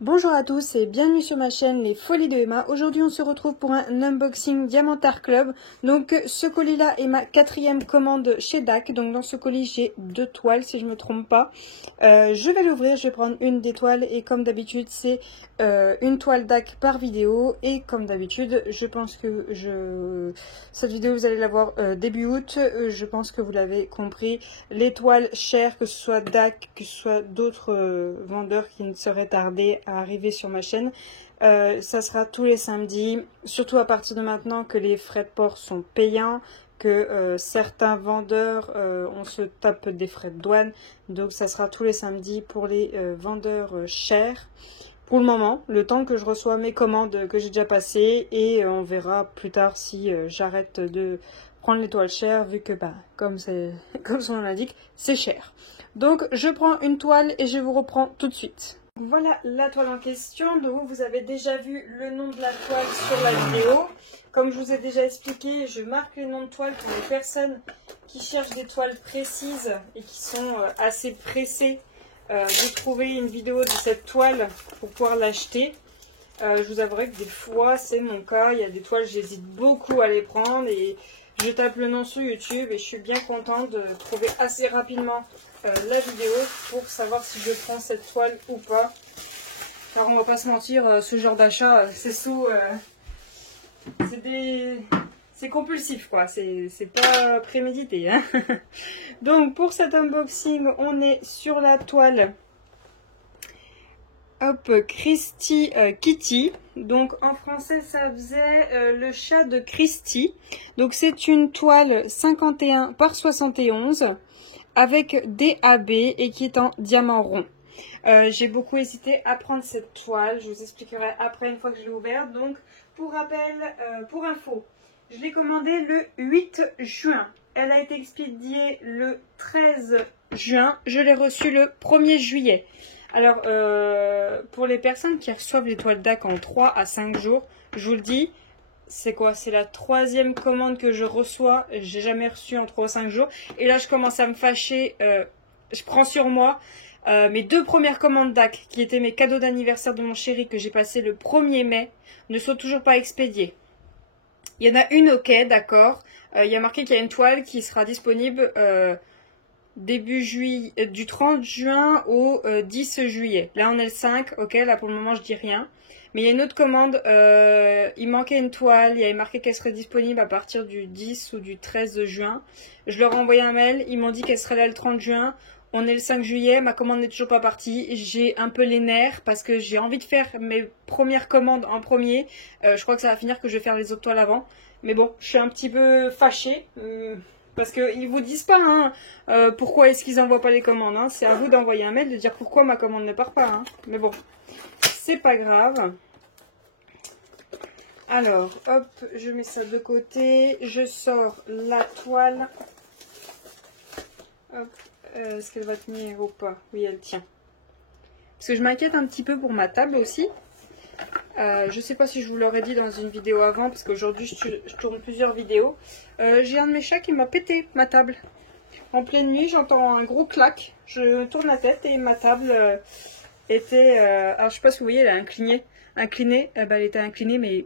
Bonjour à tous et bienvenue sur ma chaîne Les Folies de Emma. Aujourd'hui on se retrouve pour un unboxing Diamantart Club. Donc ce colis là est ma quatrième commande chez DAC. Donc dans ce colis j'ai 2 toiles si je me trompe pas. Je vais l'ouvrir, je vais prendre une des toiles et comme d'habitude c'est une toile DAC par vidéo. Et comme d'habitude je pense que cette vidéo vous allez la voir début août. Je pense que vous l'avez compris. Les toiles chères, que ce soit DAC, que ce soit d'autres vendeurs qui ne seraient tardés à arriver sur ma chaîne, ça sera tous les samedis, surtout à partir de maintenant que les frais de port sont payants, que certains vendeurs on se tape des frais de douane, donc ça sera tous les samedis pour les vendeurs chers. Pour le moment, le temps que je reçois mes commandes que j'ai déjà passées, et on verra plus tard si j'arrête de prendre les toiles chères, vu que comme son nom l'indique, c'est cher. Donc je prends une toile et je vous reprends tout de suite. Voilà la toile en question. Donc vous avez déjà vu le nom de la toile sur la vidéo. Comme je vous ai déjà expliqué, je marque les noms de toiles pour les personnes qui cherchent des toiles précises et qui sont assez pressées de trouver une vidéo de cette toile pour pouvoir l'acheter. Je vous avouerai que des fois c'est mon cas. Il y a des toiles, j'hésite beaucoup à les prendre et je tape le nom sur YouTube et je suis bien contente de trouver assez rapidement la vidéo pour savoir si je prends cette toile ou pas. Alors on va pas se mentir, ce genre d'achat, c'est c'est compulsif quoi, c'est pas prémédité. Hein. Donc pour cet unboxing, on est sur la toile Christy Kitty. Donc en français ça faisait le chat de Christy. Donc c'est une toile 51 par 71 avec DAB et qui est en diamant rond. J'ai beaucoup hésité à prendre cette toile, je vous expliquerai après une fois que je l'ai ouverte. Donc pour rappel, pour info, je l'ai commandée le 8 juin. Elle a été expédiée le 13 juin, je l'ai reçue le 1er juillet. Alors, pour les personnes qui reçoivent les toiles DAC en 3 à 5 jours, je vous le dis, c'est quoi? C'est la 3e commande que je reçois. J'ai jamais reçu en 3 ou 5 jours. Et là, je commence à me fâcher. Je prends sur moi. Mes 2 premières commandes DAC, qui étaient mes cadeaux d'anniversaire de mon chéri, que j'ai passé le 1er mai, ne sont toujours pas expédiées. Il y en a une, ok, d'accord. Il y a marqué qu'il y a une toile qui sera disponible début juillet, du 30 juin au 10 juillet. Là, on est le 5, ok, là pour le moment, je dis rien. Mais il y a une autre commande, il manquait une toile, il y avait marqué qu'elle serait disponible à partir du 10 ou du 13 juin. Je leur ai envoyé un mail, ils m'ont dit qu'elle serait là le 30 juin. On est le 5 juillet, ma commande n'est toujours pas partie. J'ai un peu les nerfs parce que j'ai envie de faire mes premières commandes en premier. Je crois que ça va finir que je vais faire les autres toiles avant. Mais bon, je suis un petit peu fâchée. Parce qu'ils vous disent pas pourquoi est-ce qu'ils n'envoient pas les commandes. Hein. C'est à vous d'envoyer un mail, de dire pourquoi ma commande ne part pas. Hein. Mais bon, c'est pas grave. Alors, hop, je mets ça de côté. Je sors la toile. Hop, est-ce qu'elle va tenir ou pas? Oui, elle tient. Parce que je m'inquiète un petit peu pour ma table aussi. Je sais pas si je vous l'aurais dit dans une vidéo avant, parce qu'aujourd'hui je tourne plusieurs vidéos. J'ai un de mes chats qui m'a pété ma table. En pleine nuit, j'entends un gros clac. Je tourne la tête et ma table était... alors je sais pas si vous voyez, elle est inclinée. Elle était inclinée, mais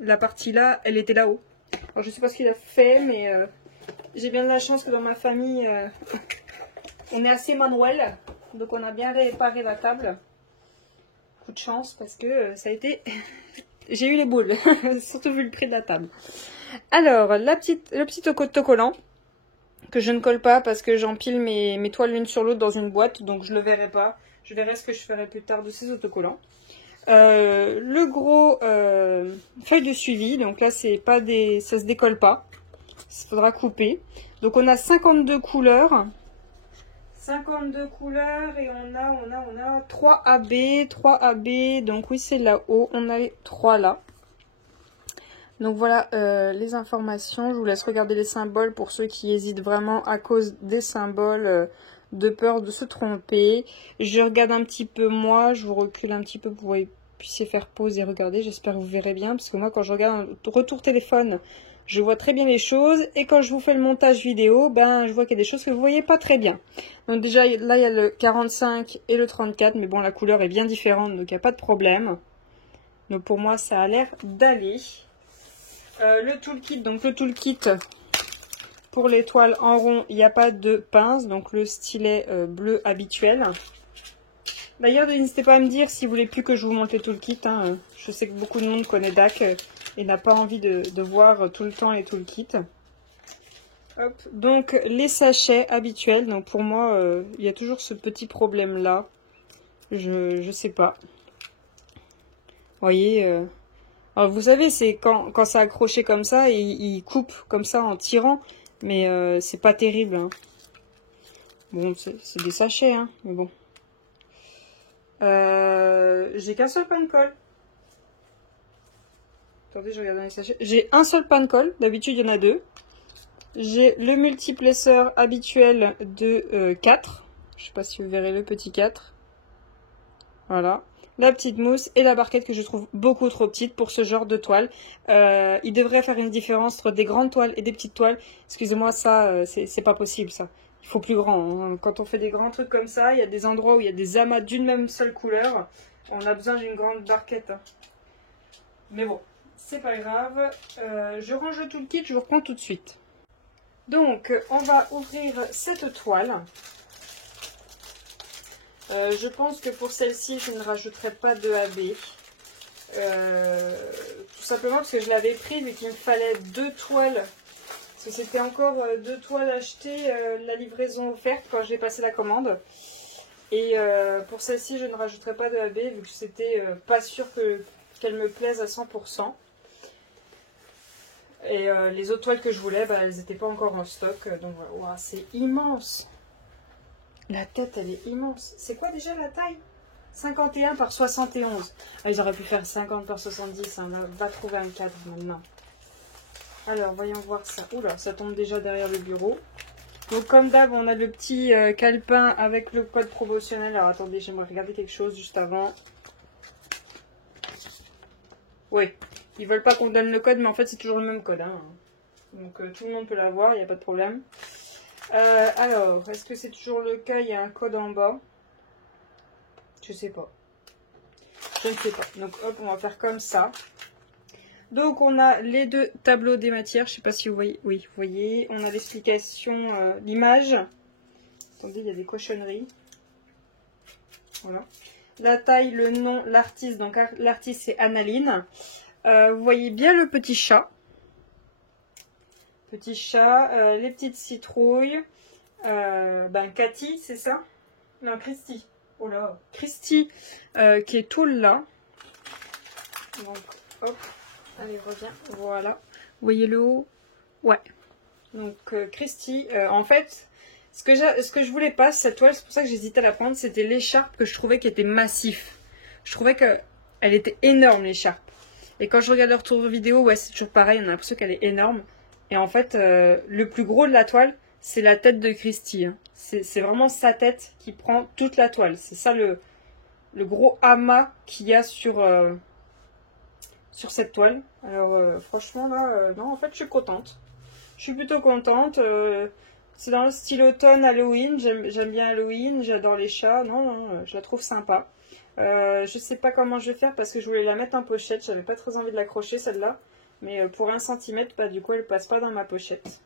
la partie là, elle était là-haut. Alors je sais pas ce qu'il a fait, mais j'ai bien de la chance que dans ma famille, on est assez manuel. Donc on a bien réparé la table. Coup de chance parce que ça a été... J'ai eu les boules, surtout vu le prix de la table. Alors, le petit autocollant que je ne colle pas parce que j'empile mes toiles l'une sur l'autre dans une boîte, donc je ne le verrai pas. Je verrai ce que je ferai plus tard de ces autocollants. Le gros feuille de suivi, donc là c'est pas des, ça se décolle pas, il faudra couper. Donc on a 52 couleurs. 52 couleurs et on a 3 AB, donc oui c'est là-haut, on a les 3 là. Donc voilà les informations, je vous laisse regarder les symboles pour ceux qui hésitent vraiment à cause des symboles, de peur de se tromper. Je regarde un petit peu moi, je vous recule un petit peu pour que vous puissiez faire pause et regarder, j'espère que vous verrez bien, parce que moi quand je regarde un retour téléphone je vois très bien les choses. Et quand je vous fais le montage vidéo, ben, je vois qu'il y a des choses que vous voyez pas très bien. Donc déjà, là, il y a le 45 et le 34. Mais bon, la couleur est bien différente, donc il n'y a pas de problème. Donc pour moi, ça a l'air d'aller. Le toolkit, donc le toolkit pour les toiles en rond, il n'y a pas de pince, donc le stylet bleu habituel. D'ailleurs, n'hésitez pas à me dire si vous voulez plus que je vous montre les toolkits. Hein. Je sais que beaucoup de monde connaît DAC et n'a pas envie de voir tout le temps les toolkits. Hop. Donc les sachets habituels, donc pour moi, il y a toujours ce petit problème là. Je sais pas. Vous voyez alors vous savez, c'est quand c'est accroché comme ça, et il coupe comme ça en tirant, mais c'est pas terrible. Hein. Bon, c'est des sachets, hein, mais bon. J'ai qu'un seul pain de colle. Attendez, je regarde dans les sachets. J'ai un seul pain de colle, d'habitude il y en a deux. J'ai le multiplesseur habituel de 4. Je sais pas si vous verrez le petit 4. Voilà. La petite mousse et la barquette que je trouve beaucoup trop petite pour ce genre de toile. Il devrait faire une différence entre des grandes toiles et des petites toiles. Excusez-moi, ça, c'est pas possible, ça. Il faut plus grand. Hein. Quand on fait des grands trucs comme ça, il y a des endroits où il y a des amas d'une même seule couleur. On a besoin d'une grande barquette. Hein. Mais bon, c'est pas grave. Je range tout le kit, je vous reprends tout de suite. Donc, on va ouvrir cette toile. Je pense que pour celle-ci, je ne rajouterai pas de AB. Tout simplement parce que je l'avais pris, vu qu'il me fallait 2 toiles. Parce que c'était encore 2 toiles achetées, la livraison offerte quand j'ai passé la commande. Et pour celle-ci, je ne rajouterai pas de AB, vu que c'était pas sûr qu'elle me plaise à 100%. Et les autres toiles que je voulais, bah, elles n'étaient pas encore en stock. Donc voilà, wow, c'est immense. La tête, elle est immense. C'est quoi déjà la taille? 51 par 71. Ah, ils auraient pu faire 50 par 70. Hein. Là, va trouver un cadre maintenant. Alors, voyons voir ça. Oula, ça tombe déjà derrière le bureau. Donc, comme d'hab, on a le petit calepin avec le code promotionnel. Alors, attendez, j'aimerais regarder quelque chose juste avant. Oui, ils veulent pas qu'on donne le code, mais en fait, c'est toujours le même code. Hein. Donc, tout le monde peut l'avoir, il n'y a pas de problème. Alors, est-ce que c'est toujours le cas? Il y a un code en bas. Je sais pas. Je ne sais pas. Donc, hop, on va faire comme ça. Donc, on a les deux tableaux des matières. Je sais pas si vous voyez. Oui, vous voyez. On a l'explication, l'image. Attendez, il y a des cochonneries. Voilà. La taille, le nom, l'artiste. Donc, l'artiste, c'est Annaline. Vous voyez bien le petit chat. Petit chat, les petites citrouilles, Cathy, c'est ça? Non, Christy. Oh là, Christy, qui est tout là. Donc, hop, allez, reviens, voilà. Vous voyez le haut? Ouais. Donc, Christy, en fait, ce que je voulais pas, cette toile, c'est pour ça que j'hésitais à la prendre, c'était l'écharpe que je trouvais qui était massif. Je trouvais qu'elle était énorme, l'écharpe. Et quand je regarde le retour vidéo, ouais, c'est toujours pareil, on a l'impression qu'elle est énorme. Et en fait, le plus gros de la toile, c'est la tête de Christy. Hein. C'est vraiment sa tête qui prend toute la toile. C'est ça le gros amas qu'il y a sur cette toile. Alors franchement là, non, en fait je suis contente. Je suis plutôt contente. C'est dans le style automne Halloween. J'aime bien Halloween, j'adore les chats. Non, je la trouve sympa. Je sais pas comment je vais faire parce que je voulais la mettre en pochette. J'avais pas très envie de l'accrocher celle-là. Mais pour 1 cm, bah, du coup, elle passe pas dans ma pochette.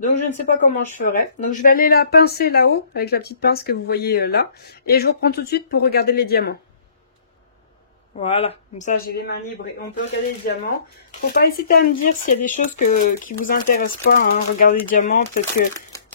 Donc, je ne sais pas comment je ferai. Donc, je vais aller la pincer là-haut, avec la petite pince que vous voyez là. Et je vous reprends tout de suite pour regarder les diamants. Voilà, comme ça, j'ai les mains libres et on peut regarder les diamants. Faut pas hésiter à me dire s'il y a des choses qui vous intéressent pas. Hein. Regardez les diamants, peut-être que,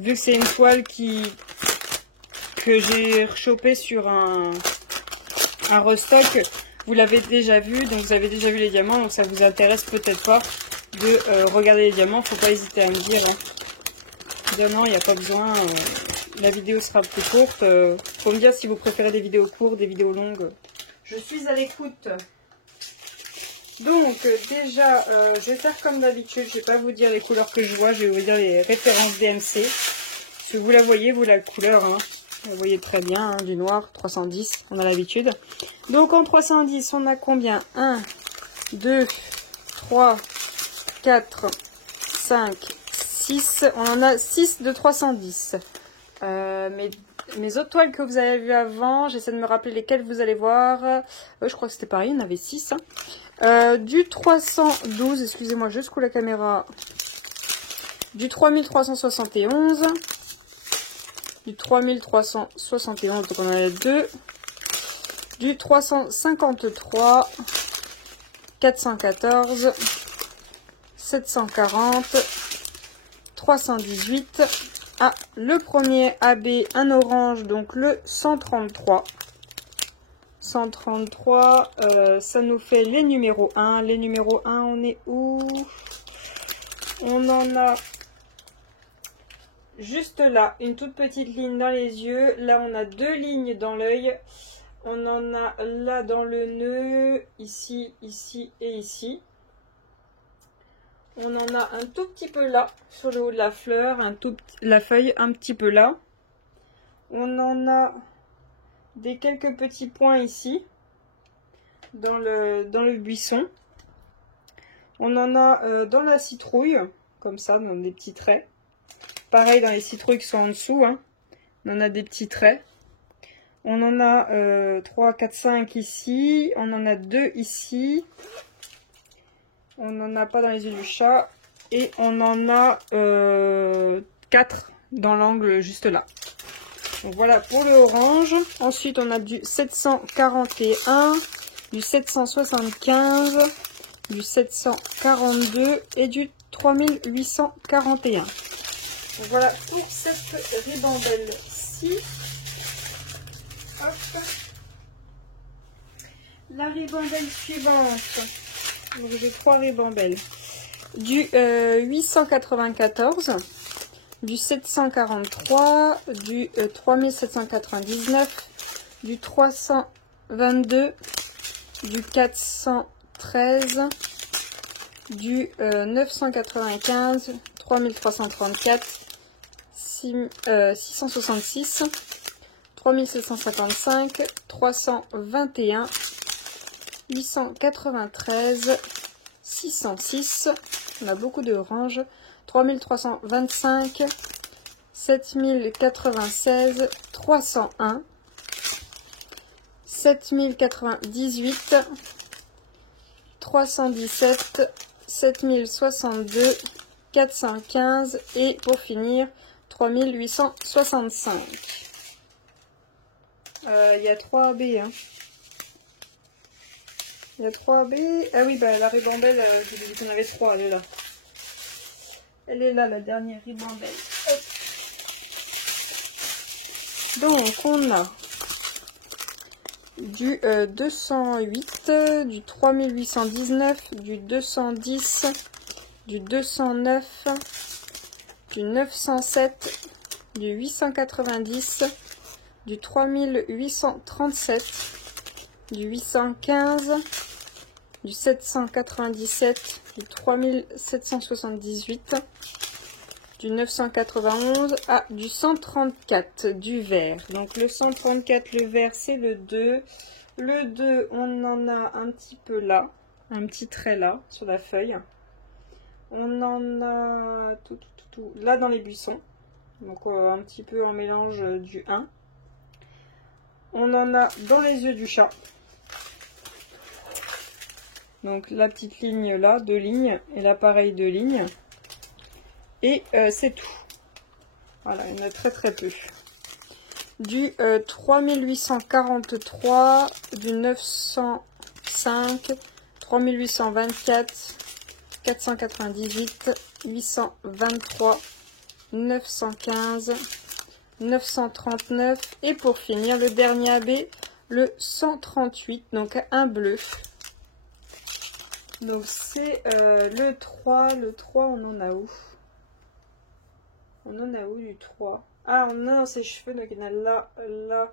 vu que c'est une toile que j'ai rechopée sur un restock... Vous l'avez déjà vu, donc vous avez déjà vu les diamants, donc ça vous intéresse peut-être pas de regarder les diamants. Faut pas hésiter à me dire. Hein. Évidemment, il n'y a pas besoin. La vidéo sera plus courte. Faut me dire si vous préférez des vidéos courtes, des vidéos longues. Je suis à l'écoute. Donc déjà, je vais faire comme d'habitude. Je vais pas vous dire les couleurs que je vois, je vais vous dire les références DMC. Si vous la voyez, vous la couleur. Hein. Vous voyez très bien, hein, du noir, 310, on a l'habitude. Donc en 310, on a combien? 1, 2, 3, 4, 5, 6. On en a 6 de 310. Mes autres toiles que vous avez vues avant, j'essaie de me rappeler lesquelles vous allez voir. Je crois que c'était pareil, il y en avait 6. Hein. Du 312, excusez-moi, je secoue la caméra. Du 3371. Du 3371, donc on en a 2. Du 353. 414. 740. 318. Ah, le premier AB, un orange, donc le 133. 133, ça nous fait les numéros 1. Les numéros 1, on est où? On en a juste là, une toute petite ligne dans les yeux. Là, on a 2 lignes dans l'œil. On en a là dans le nœud, ici, ici et ici. On en a un tout petit peu là, sur le haut de la fleur, la feuille un petit peu là. On en a quelques petits points ici, dans le buisson. On en a dans la citrouille, comme ça, dans des petits traits. Pareil dans les citrouilles qui sont en dessous, hein. On en a des petits traits. On en a 3, 4, 5 ici. On en a 2 ici. On n'en a pas dans les yeux du chat. Et on en a 4 dans l'angle juste là. Donc voilà pour le orange. Ensuite, on a du 741, du 775, du 742 et du 3841. Donc voilà pour cette ribambelle-ci. Hop. La ribambelle suivante. Donc j'ai 3 ribambelles. Du 894, du 743, du 3799, du 322, du 413, du 995, 3334, 666, 3755, 321, 893, 606, on a beaucoup de orange, 3325, 7096, 301, 7098, 317, 7062, 415 et pour finir 3865. Il y a 3 AB, hein. Il y a 3 AB. Ah oui, bah la ribambelle, je vous ai dit qu'on avait 3, elle est là. Elle est là, la dernière ribambelle. Hop. Donc, on a du 208, du 3819, du 210, du 209, du 907, du 890, du 3837, du 815, du 797, du 3778, du 991, du 134, du vert. Donc le 134, le vert, c'est le 2. Le 2, on en a un petit peu là, un petit trait là, sur la feuille. On en a tout là dans les buissons. Donc un petit peu en mélange du 1. On en a dans les yeux du chat. Donc la petite ligne là, 2 lignes, et là pareil 2 lignes. Et c'est tout. Voilà, il y en a très très peu. Du 3843, du 905, 3824, 498, 823, 915, 939 et pour finir le dernier AB, le 138, donc un bleu. Donc c'est le 3, on en a où? On en a où du 3? Ah, on a dans ses cheveux, donc il y en a là, là,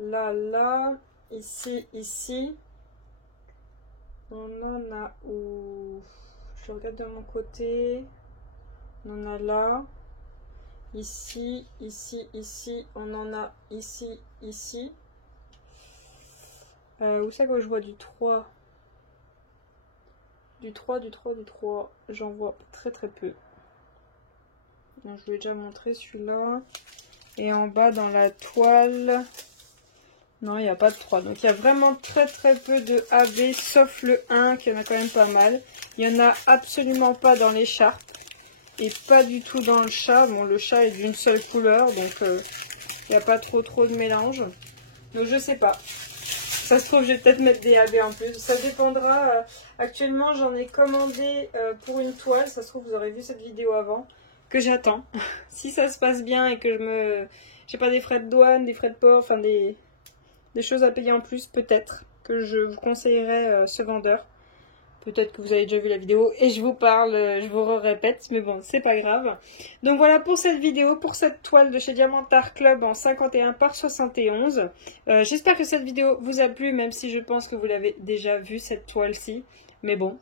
là, là, ici, ici. On en a où? Je regarde de mon côté. On en a là. Ici, ici, ici. On en a ici, ici. Où ça que je vois du 3? Du 3, du 3, du 3. J'en vois très très peu. Donc, je vous l'ai déjà montré celui-là. Et en bas dans la toile, non, il n'y a pas de 3. Donc il y a vraiment très très peu de AB, sauf le 1 qui en a quand même pas mal. Il n'y en a absolument pas dans l'écharpe. Et pas du tout dans le chat. Bon, le chat est d'une seule couleur, donc il n'y a pas trop de mélange. Donc je sais pas. Ça se trouve, je vais peut-être mettre des AB en plus. Ça dépendra. Actuellement, j'en ai commandé pour une toile. Ça se trouve, vous aurez vu cette vidéo avant. Que j'attends. Si ça se passe bien et que j'ai pas des frais de douane, des frais de port, enfin des choses à payer en plus, peut-être que je vous conseillerais ce vendeur. Peut-être que vous avez déjà vu la vidéo et je vous parle, je vous répète, mais bon, c'est pas grave. Donc voilà pour cette vidéo, pour cette toile de chez Diamantart Club en 51 par 71. J'espère que cette vidéo vous a plu, même si je pense que vous l'avez déjà vue, cette toile-ci. Mais bon,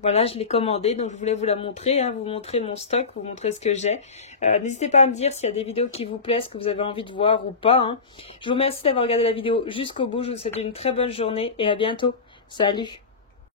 voilà, je l'ai commandée, donc je voulais vous la montrer, hein, vous montrer mon stock, vous montrer ce que j'ai. N'hésitez pas à me dire s'il y a des vidéos qui vous plaisent, que vous avez envie de voir ou pas. Hein. Je vous remercie d'avoir regardé la vidéo jusqu'au bout, je vous souhaite une très bonne journée et à bientôt. Salut!